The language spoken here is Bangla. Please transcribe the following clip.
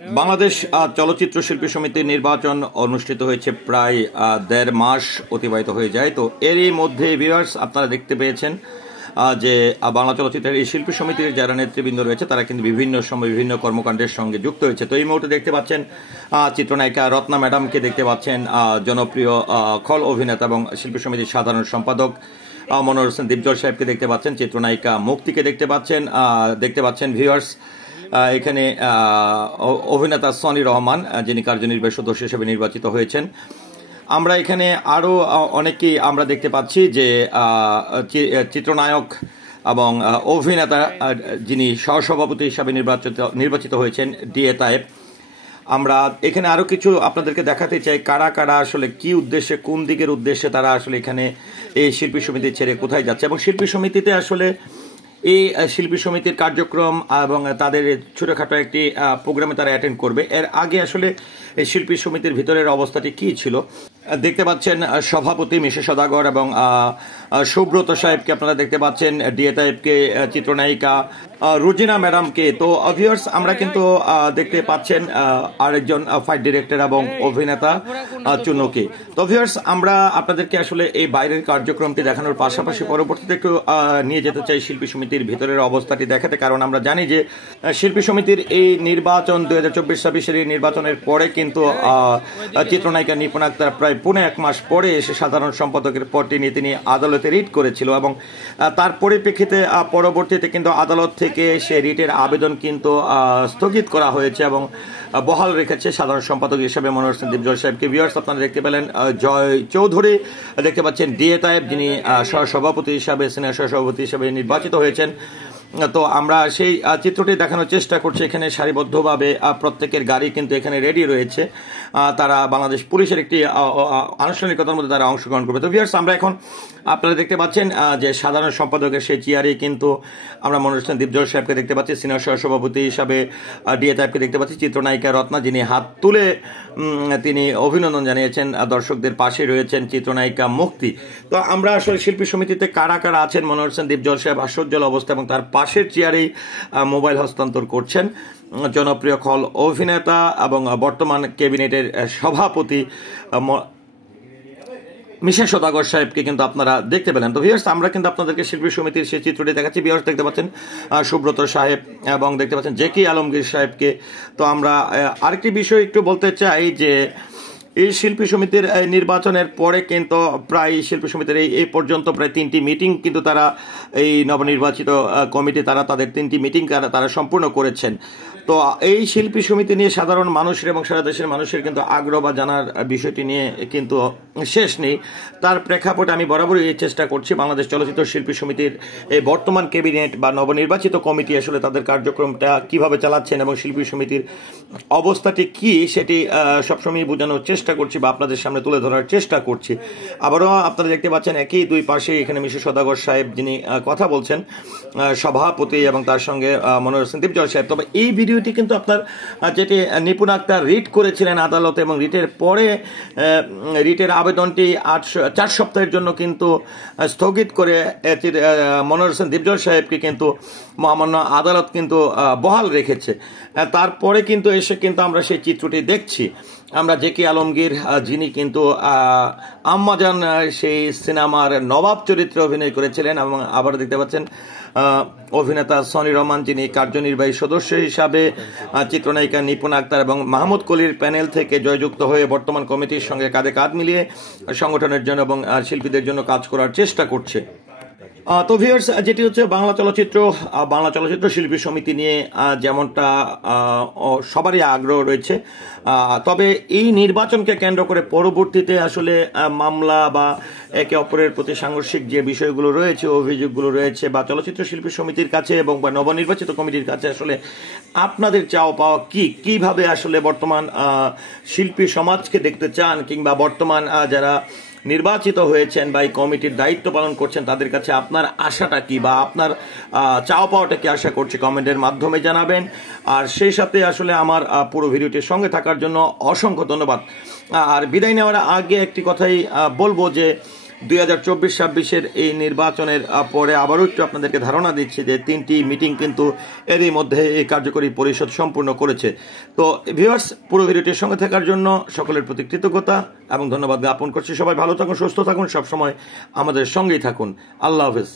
বাংলাদেশ চলচ্চিত্র শিল্পী সমিতির নির্বাচন অনুষ্ঠিত হয়েছে প্রায় ১.৫ মাস অতিবাহিত হয়ে যায়। তো এরই মধ্যে ভিউয়ার্স আপনারা দেখতে পেয়েছেন যে বাংলা চলচ্চিত্রের এই শিল্পী সমিতির যারা নেতৃবৃন্দ রয়েছে তারা কিন্তু বিভিন্ন সময় বিভিন্ন কর্মকাণ্ডের সঙ্গে যুক্ত হয়েছে। তো এই মুহূর্তে দেখতে পাচ্ছেন চিত্রনায়িকা রত্না ম্যাডামকে দেখতে পাচ্ছেন, জনপ্রিয় খল অভিনেতা এবং শিল্পী সমিতির সাধারণ সম্পাদক মনোহর হোসেন দীপজল সাহেবকে দেখতে পাচ্ছেন, চিত্রনায়িকা মুক্তিকে দেখতে পাচ্ছেন ভিউয়ার্স। এখানে অভিনেতা সনি রহমান যিনি কার্যনির্বাহী সদস্য হিসেবে নির্বাচিত হয়েছেন। আমরা এখানে আরও অনেকেই আমরা দেখতে পাচ্ছি যে চিত্রনায়ক এবং অভিনেতা যিনি সহসভাপতি হিসাবে নির্বাচিত হয়েছেন ডিএ তায়েব। আমরা এখানে আরও কিছু আপনাদেরকে দেখাতে চাই কারা কারা আসলে কি উদ্দেশ্যে, কোন দিকের উদ্দেশ্যে তারা আসলে এখানে এই শিল্পী সমিতি ছেড়ে কোথায় যাচ্ছে এবং শিল্পী সমিতিতে আসলে এই শিল্পী সমিতির কার্যক্রম এবং তাদের ছোটোখাটো একটি প্রোগ্রামে তারা অ্যাটেন্ড করবে। এর আগে আসলে এই শিল্পী সমিতির ভিতরের অবস্থাটি কী ছিল দেখতে পাচ্ছেন। সভাপতি মিশে সদাগর এবং সুব্রত সাহেবকে আপনারা দেখতে পাচ্ছেন, ডিএ তায়েবকে, চিত্রনায়িকা রুজিনা ম্যাডামকে। তো ভিউয়ার্স আমরা কিন্তু দেখতে পাচ্ছেন আরেকজন ফাইট ডিরেক্টর এবং অভিনেতা চুনুকে। তো ভিউয়ার্স আমরা আপনাদেরকে আসলে এই বাইরের কার্যক্রমটি দেখানোর পাশাপাশি পরবর্তীতে একটু নিয়ে যেতে চাই শিল্পী সমিতির ভিতরের অবস্থাটি দেখাতে, কারণ আমরা জানি যে শিল্পী সমিতির এই নির্বাচন ২০২৪-২৬-এর এই নির্বাচনের পরে কিন্তু চিত্রনায়িকা নিপুণ আক্তার প্রায় ১.৫ মাস পরে এসে সাধারণ সম্পাদকের পদটি নিয়ে তিনি আদালতে রিট করেছিল এবং তার পরিপ্রেক্ষিতে পরবর্তীতে কিন্তু আদালত থেকে সে রিটের আবেদন কিন্তু স্থগিত করা হয়েছে এবং বহাল রেখেছে সাধারণ সম্পাদক হিসেবে মনোহর হোসেন দীপজল সাহেবকে। ভিউয়ার্স আপনারা দেখতে পেলেন জয় চৌধুরী, দেখতে পাচ্ছেন ডিএ তায়েব যিনি সহসভাপতি হিসাবে, সিনিয়র সহসভাপতি হিসাবে নির্বাচিত হয়েছেন। তো আমরা সেই চিত্রটি দেখানোর চেষ্টা করছি। এখানে সারিবদ্ধভাবে প্রত্যেকের গাড়ি কিন্তু এখানে রেডি রয়েছে, তারা বাংলাদেশ পুলিশের একটি আনুষ্ঠানিকতার মধ্যে তারা অংশগ্রহণ করবে। তো ভিউয়ার্স আমরা এখন আপনারা দেখতে পাচ্ছেন যে সাধারণ সম্পাদকের সেই চেয়ারে কিন্তু আমরা মনোহর হোসেন দীপজল সাহেবকে দেখতে পাচ্ছি, সিনিয়র সহসভাপতি হিসাবে ডিএ তায়েবকে দেখতে পাচ্ছি, চিত্রনায়িকা রত্না যিনি হাত তুলে তিনি অভিনন্দন জানিয়েছেন, দর্শকদের পাশে রয়েছেন চিত্রনায়িকা মুক্তি। তো আমরা আসলে শিল্পী সমিতিতে কারা কারা আছেন, মনোহর হোসেন দীপজল সাহেব আশ্চর্যজল অবস্থা এবং তার পাশের চেয়ারেই মোবাইল হস্তান্তর করছেন জনপ্রিয় খল অভিনেতা এবং বর্তমান ক্যাবিনেটের সভাপতি মিশা সদাগর সাহেবকে কিন্তু আপনারা দেখতে পেলেন। তো ভিউয়ার্স আমরা কিন্তু আপনাদেরকে শিল্পী সমিতির সেই চিত্রটি দেখাচ্ছি। ভিউয়ার্স দেখতে পাচ্ছেন সুব্রত সাহেব এবং দেখতে পাচ্ছেন জেকি আলমগীর সাহেবকে। তো আমরা আরেকটি বিষয় একটু বলতে চাই যে এই শিল্পী সমিতির নির্বাচনের পরে কিন্তু প্রায় শিল্পী সমিতির এই পর্যন্ত প্রায় 3টি মিটিং কিন্তু তারা এই নবনির্বাচিত কমিটি তাদের 3টি মিটিং তারা সম্পূর্ণ করেছেন। তো এই শিল্পী সমিতি নিয়ে সাধারণ মানুষের এবং সারা দেশের মানুষের কিন্তু আগ্রহ বা জানার বিষয়টি নিয়ে কিন্তু শেষ নেই। তার প্রেক্ষাপটে আমি বরাবরই এই চেষ্টা করছি বাংলাদেশ চলচ্চিত্র শিল্পী সমিতির এই বর্তমান ক্যাবিনেট বা নবনির্বাচিত কমিটি আসলে তাদের কার্যক্রমটা কিভাবে চালাচ্ছেন এবং শিল্পী সমিতির অবস্থাটি কি সেটি সবসময় বোঝানোর চেষ্টা করছি বা আপনাদের সামনে তুলে ধরার চেষ্টা করছি। আবারও আপনারা দেখতে পাচ্ছেন একই দুই পাশে এখানে মিশু সদাগর সাহেব যিনি কথা বলছেন, সভাপতি এবং তার সঙ্গে মনোহর হোসেন দীপজল সাহেব। তবে এই ভিডিওটি কিন্তু আপনার যেটি নিপুণ আক্তার রিট করেছিলেন আদালতে এবং রিটের পরে রিটের আবেদনটি 4 সপ্তাহের জন্য কিন্তু স্থগিত করে মনোহর হোসেন দীপজল সাহেবকে কিন্তু মহামান্য আদালত কিন্তু বহাল রেখেছে। তারপরে কিন্তু এসে কিন্তু আমরা সেই চিত্রটি দেখছি। আমরা জেকি আলমগীর যিনি কিন্তু আম্মাজান সেই সিনেমার নবাব চরিত্রে অভিনয় করেছিলেন এবং আবার দেখতে পাচ্ছেন অভিনেতা সনি রহমান যিনি কার্যনির্বাহী সদস্য হিসাবে, চিত্রনায়িকা নিপুণ আক্তার এবং মাহমুদ কলির প্যানেল থেকে জয়যুক্ত হয়ে বর্তমান কমিটির সঙ্গে কাঁধে কাঁধ মিলিয়ে সংগঠনের জন্য এবং শিল্পীদের জন্য কাজ করার চেষ্টা করছে। তো ভিউয়ার্স যেটি হচ্ছে বাংলা চলচ্চিত্র শিল্পী সমিতি নিয়ে যেমনটা সবারই আগ্রহ রয়েছে, তবে এই নির্বাচনকে কেন্দ্র করে পরবর্তীতে আসলে মামলা বা একে অপরের প্রতি সাংঘর্ষিক যে বিষয়গুলো রয়েছে, অভিযোগগুলো রয়েছে বা চলচ্চিত্র শিল্পী সমিতির কাছে এবং বা নবনির্বাচিত কমিটির কাছে আসলে আপনাদের চাওয়া পাওয়া কিভাবে আসলে বর্তমান শিল্পী সমাজকে দেখতে চান কিংবা বর্তমান যারা নির্বাচিত হয়েছেন বা এই কমিটির দায়িত্ব পালন করছেন তাদের কাছে আপনার আশাটা কি বা আপনার চাওয়া পাওয়াটা কি আশা করছি কমেন্টের মাধ্যমে জানাবেন। আর সেই সাথে আসলে আমার পুরো ভিডিওটির সঙ্গে থাকার জন্য অসংখ্য ধন্যবাদ। আর বিদায় নেওয়ার আগে একটি কথাই বলবো যে 2024-26 এই নির্বাচনের পরে আবারও একটু আপনাদেরকে ধারণা দিচ্ছি যে 3টি মিটিং কিন্তু এরই মধ্যে এই কার্যকরী পরিষদ সম্পূর্ণ করেছে। তো ভিউয়ার্স, পুরো ভিডিওটির সঙ্গে থাকার জন্য সকলের প্রতি কৃতজ্ঞতা এবং ধন্যবাদ জ্ঞাপন করছি। সবাই ভালো থাকুন, সুস্থ থাকুন, সবসময় আমাদের সঙ্গেই থাকুন। আল্লাহ হাফেজ।